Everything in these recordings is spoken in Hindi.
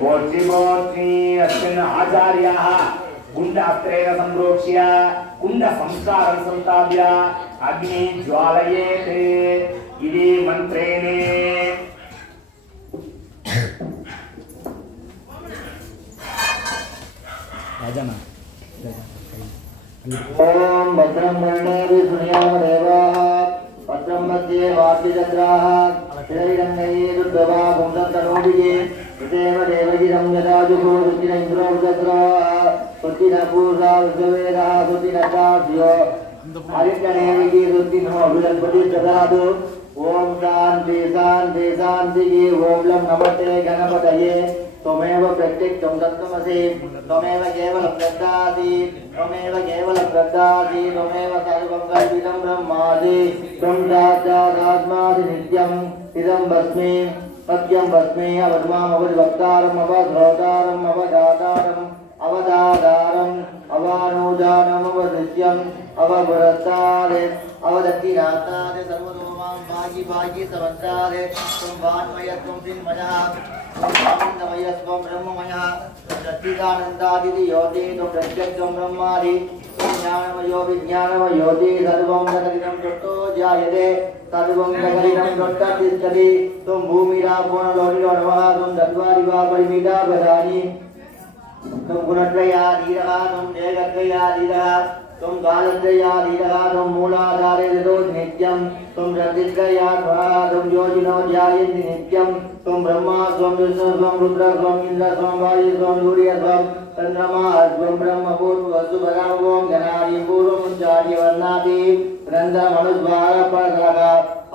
पोट्रि पोट्रि अस्मिन् आचार्याः कुण्डास्त्रेण सम्प्रोक्ष्य कुण्डसंस्कारं संस्थाप्य अग्नि ज्वालयेत् इति मन्त्रेण राजना ओम भद्रं कर्णेभिः शृणुयाम देवाः भद्रं मध्ये वाक्यचक्राः श्रीरङ्गैः दुर्गवा पुंसन्तनोभिः तदेव देवगिरं यदाजुः सुखिन इन्द्रो वृत्रः सुखिन पूषा वृषवेदः सुखिन काव्यो आदित्यदेविः सुखिनो अभिलम्बति ददातु ओम शान्ति शान्ति शान्तिः ओम लं नमस्ते गणपतये त्वमेव प्रत्यक्षं तत्त्वमसि त्वमेव केवलं प्रदासि त्वमेव केवलं प्रदासि त्वमेव सर्वं कल्पितं ब्रह्मासि त्वं साक्षादात्मासि नित्यम् इदं भस्मि सत्यं भस्मि अवधमाम् अवद्वक्तारम् अवश्रोतारम् अवदातारम् अवदातारम् अवानुदानम् अवदृश्यम् अवपुरस्तारे अवदक्षिणातारे सर्वतोमां भागी भागी समन्तारे त्वं वान्मयत्वं चिन्मयः त्वं ब्रह्ममयः सच्चिदानन्दादिति योति त्वं प्रत्यक्षं ब्रह्मादि त्वं ज्ञानमयो विज्ञानमयोति सर्वं जगदिदं ततो जायते सर्वं जगदिदं तत्र तिष्ठति त्वं भूमिरापो लोहितो नमः त्वं चत्वारि वा परिमिता पदानि त्वं गुणत्रयाधीरः त्वं जयगत्रयाधीरः त्वं कालत्रयाधीरः त्वं मूलाधारे यतो नित्यं त्वं रतित्रयाध्वः त्वं योजिनो ध्यायन्ति नित्यं त्वं ब्रह्मा त्वं विष्णु त्वं रुद्र त्वं इन्द्र त्वं वायु त्वं सूर्य त्वं चन्द्रमा त्वं ब्रह्म पूर्वस्तु परावों गणादि पूर्वमुच्चार्यवर्णादि ग्रन्थमनुद्वारपरतरः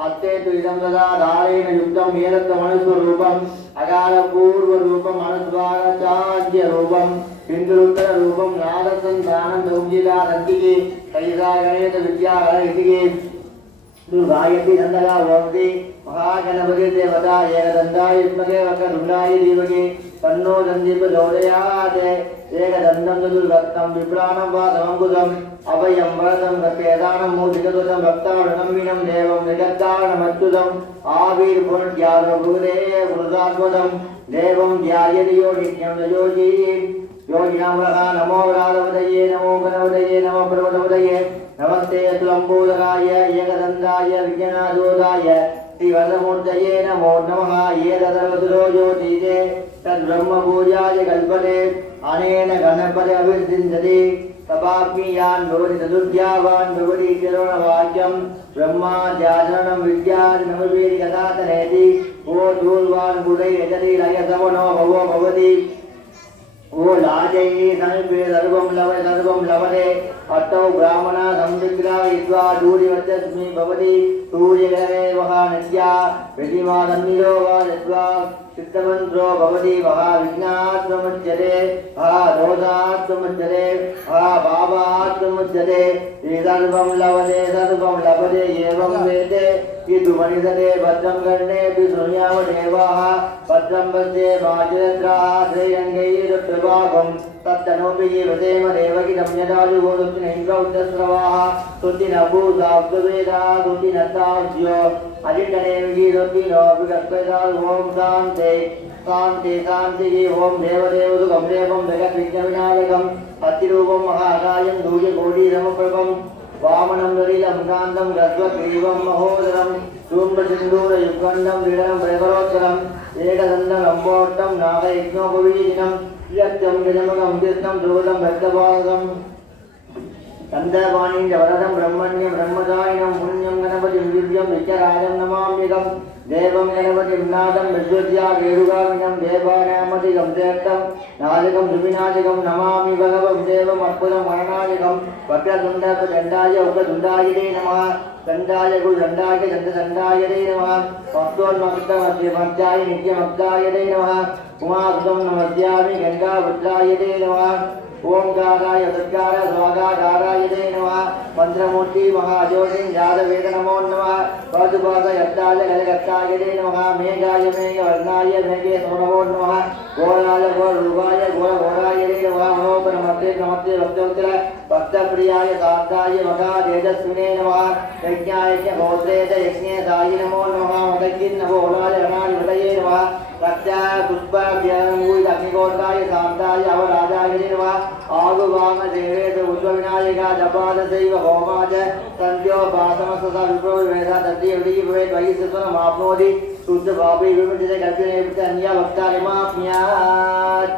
अत्ते तु इदं तदा धारेण युक्तं एतत्तमनुस्वरूपम् अकालपूर्वरूपम् अनुद्वारचाद्यरूपम् बिन्दुरुत्तररूपं नादसन्धानं दौर्जिलादन्तिके तैरागणेत विद्यागणैतिके दुर्गायति नन्दगा भवति महागणपति देवता एकदन्ताय विद्महे वक्रतुण्डाय धीमहि तन्नो दन्तिप्रचोदयात् एकदन्तं चतुर्भक्तं विप्राणं वा समङ्कुशम् अभयं वरदं प्रपेदानं मूर्तिगतं भक्तावृतं विनं देवं निजत्तारणमच्युतम् आविर्भुण्याद्भुते पुरुषात्मदं देवं ध्यायति यो नित्यं योगी योगिनामः नमो राधवदये नमो गणपतये नमो पर्वतपतये नमस्ते लंबोदराय एकदन्ताय विज्ञानदोदाय श्रीवरदमूर्तये नमो नमः ये तदवदुरो ज्योतिषे तद्ब्रह्मपूजाय कल्पते अनेन गणपति अभिषिञ्चति तपाग्नि यान् भवति चतुर्ध्यावान् भवति चरणवाक्यं ब्रह्माद्याचरणं विद्यादिनमवेदि कदातनेति ओ दूर्वान् गुडै यजति लयसवनो भवो भवति ओ लाजये समीपे सर्वं लभते अट्टौ ब्राह्मणा संविग्रहयित्वा दूरिवर्चस्मि भवति सूर्यग्रहे वहा नित्या प्रतिमादन्निलो वा यद्वा चित्तमन्त्रो भवति वहा विघ्नात्ममुच्यते वहा दोषात्ममुच्यते वहा पापात्ममुच्यते सर्वं लभते एवं वेदे इदुपनिषदे भद्रं कर्णेभिः शृणुयाम देवाः भद्रं पश्ये माचिरद्राः श्रीरङ्गैरुत्तभागं तत्तनोभिः वदेम देवगिरं यदाजुगोदुत्तिनैन्द्रौद्रस्रवाः तुत्तिनभूताब्दवेदाः तुत्तिनत्ताव्यो अजितनेविः तुत्तिनो विगत्वदा ॐ शान्ते शान्ति शान्तिः ॐ देवदेवसुखं देवं जगद्विघ्नविनायकम् अतिरूपं महाकायं दूर्यकोटिसमप्रभं वामनं दलिलं कान्तं गद्वग्रीवं महोदरं धूम्रसिन्दूरयुगण्डं विडलं प्रकरोत्तरम् एकदन्तलम्बोष्टं नागयज्ञोपवीजिनं यज्ञं गजमुखं कृष्णं ध्रुवदं भक्तपादं कन्दवाणीं च वरदं ब्रह्मण्यं ब्रह्मचारिणं पुण्यं गणपतिं दिव्यं विद्यराजं नमाम्यहं देवं गणपतिं नादं विश्वस्या केरुगामिनं देवानामधिकं श्रेष्ठं नादिकं सुविनादिकं नमामि भगवं देवम् अद्भुतं गणनादिकं वक्रतुण्डप्रचण्डाय उग्रतुण्डाय ते नमः चण्डाय गुरुचण्डाय चन्द्रचण्डाय ते नमः भक्तोन्मत्तमध्यमध्याय नित्यमध्याय ते नमः उमासुतं नमस्यामि गङ्गापुत्राय ते नमः ओंकाराय सत्कार स्वागाकाराय ते नमः मंत्रमूर्ति महाज्योतिं जातवेद नमो नमः पादुपाद यत्ताय गलगत्ताय ते नमः मेघाय मेघवर्णाय मेघे नमो नमः घोराय घोररूपाय घोरघोराय ते नमः मनोपरमते नमस्ते भक्तोत्तर भक्त प्रियाय शान्ताय मखा तेजस्विने नमः यज्ञाय गोत्रे च यज्ञे सायि नमो नमः मदकिन्नमो ओलाय गणाधिपतये नमः रक्षा पुष्पाभ्याङ्गूय अग्निगोत्राय शान्ताय अवराजाय नमः आगुवाम देवेश उद्वविनायका जपादसैव होमा च सन्ध्योपासमस्तसा विप्रो वेदा तद्देवदी भवेत् वै सुतनमाप्नोति शुद्ध भावे विमुचित कल्पने अन्या वक्तारिमाप्नुयात्